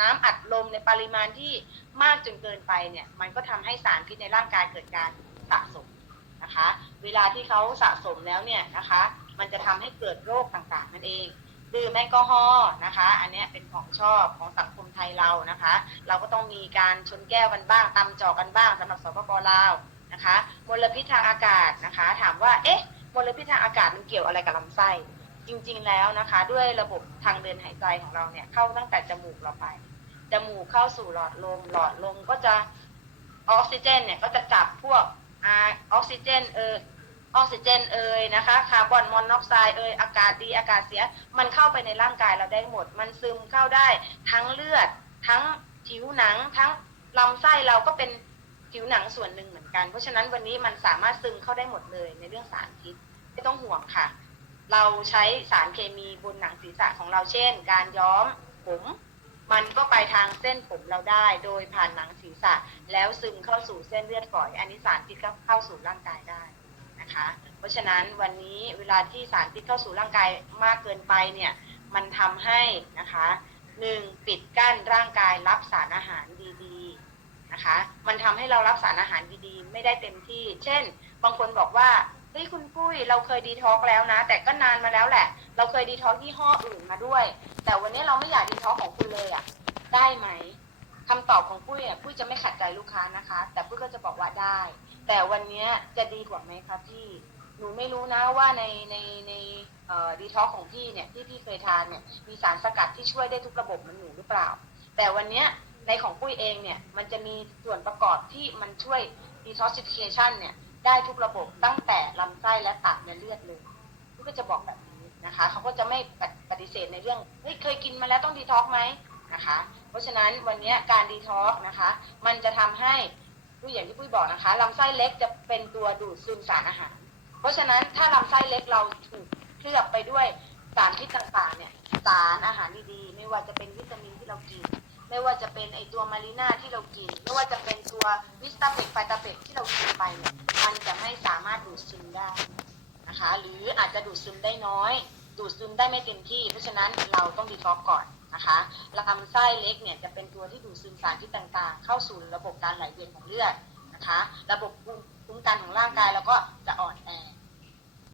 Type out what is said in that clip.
น้ำอัดลมในปริมาณที่มากจนเกินไปเนี่ยมันก็ทำให้สารพิษในร่างกายเกิดการสะสมนะคะ เวลาที่เขาสะสมแล้วเนี่ยนะคะ มันจะทำให้เกิดโรคต่างๆนั่นเองดื่มแอลกอฮอล์นะคะ อันนี้เป็นของชอบของสังคมไทยเรานะคะ เราก็ต้องมีการชนแก้วกันบ้างตำจอกันบ้างสำหรับสปปลาวนะคะ มลพิษทางอากาศนะคะ ถามว่าเอ๊ะมลพิษทางอากาศมันเกี่ยวอะไรกับลำไส้ จริงๆแล้วนะคะ ด้วยระบบทางเดินหายใจของเราเนี่ย เข้าตั้งแต่จมูกเราไป จมูกเข้าสู่หลอดลม หลอดลมก็จะออกซิเจนเนี่ยก็จะจับพวกออกซิเจนเออออกซิเจนเอยนะคะคาร์บอนมอนอกไซด์เอยอากาศดีอากาศเสีย มันเข้าไปในร่างกายเราได้หมด มันซึมเข้าได้ทั้งเลือด ทั้งผิวหนัง ทั้งลำไส้เราก็เป็นผิวหนังส่วนหนึ่งเหมือนกัน เพราะฉะนั้นวันนี้มันสามารถซึมเข้าได้หมดเลยในเรื่องสารพิษไม่ต้องห่วงค่ะ เราใช้สารเคมีบนหนังศีรษะของเราเช่น การย้อมผมมันก็ไปทางเส้นผมเราได้ โดยผ่านหนังศีรษะ แล้วซึมเข้าสู่เส้นเลือดฝอย อันนี้สารพิษก็เข้าสู่ร่างกายได้นะคะ เพราะฉะนั้นวันนี้เวลาที่สารพิษเข้าสู่ร่างกายมากเกินไปเนี่ยมันทำให้นะคะหนึ่งปิดกั้นร่างกายรับสารอาหารดีๆนะคะ มันทำให้เรารับสารอาหารดีๆ ไม่ได้เต็มที่ เช่น บางคนบอกว่า ฮ้ยคุณปุ้ยเราเคยดีท็อกแล้วนะ แต่ก็นานมาแล้วแหละ เราเคยดีท็อกซ์ยี่ห้ออื่นมาด้วย แต่วันนี้เราไม่อยากดีท็อกของคุณเลยอะ่ะ ได้ไหมคำตอบของปุ้ยอะปุ้ยจะไม่ขัดใจลูกค้านะคะ แต่ปุ้ยก็จะบอกว่าได้ แต่วันนี้จะดีกว่าไหมคะพี่หนูไม่รู้นะว่าในในในเอ่อดีท็อกของพี่เนี่ยที่พี่เคยทานเนี่ยมีสารสกัดที่ช่วยได้ทุกระบบมันหนูหรือเปล่า แต่วันนี้ในของปุ้ยเองเนี่ยมันจะมีส่วนประกอบที่มันช่วย detoxification เนี่ย ได้ทุกระบบตั้งแต่ลำไส้และตับและเลือดเลยปุ้ยก็จะบอกแบบนี้นะคะเขาก็จะไม่ปฏิเสธในเรื่องเฮ้ยเคยกินมาแล้วต้องดีท็อกไหมนะคะ เพราะฉะนั้นวันนี้การดีท็อกนะคะ มันจะทำให้ปุ้ยอย่างที่ปุ้ยบอกนะคะลำไส้เล็กจะเป็นตัวดูดซึมสารอาหาร เพราะฉะนั้นถ้าลำไส้เล็กเราถูกเคลือบไปด้วยสารพิษต่างๆเนี่ยสารอาหารดีๆไม่ว่าจะเป็นวิตามินที่เรากิน ไม่ว่าจะเป็นไอตัวมารีน่าที่เรากิน ไม่ว่าจะเป็นตัววิสตาเปกไฟตาเปกที่เรากินไปเนี่ยมันจะไม่สามารถดูดซึมได้นะคะ หรืออาจจะดูดซึมได้น้อย ดูดซึมได้ไม่เต็มที่ เพราะฉะนั้นเราต้องดีท็อกซ์ก่อนนะคะลำไส้เล็กเนี่ยจะเป็นตัวที่ดูดซึมสารพิษต่างๆ เข้าสู่ระบบการไหลเวียนของเลือดนะคะ ระบบภูมิคุ้มกันของร่างกายเราก็จะอ่อนแอ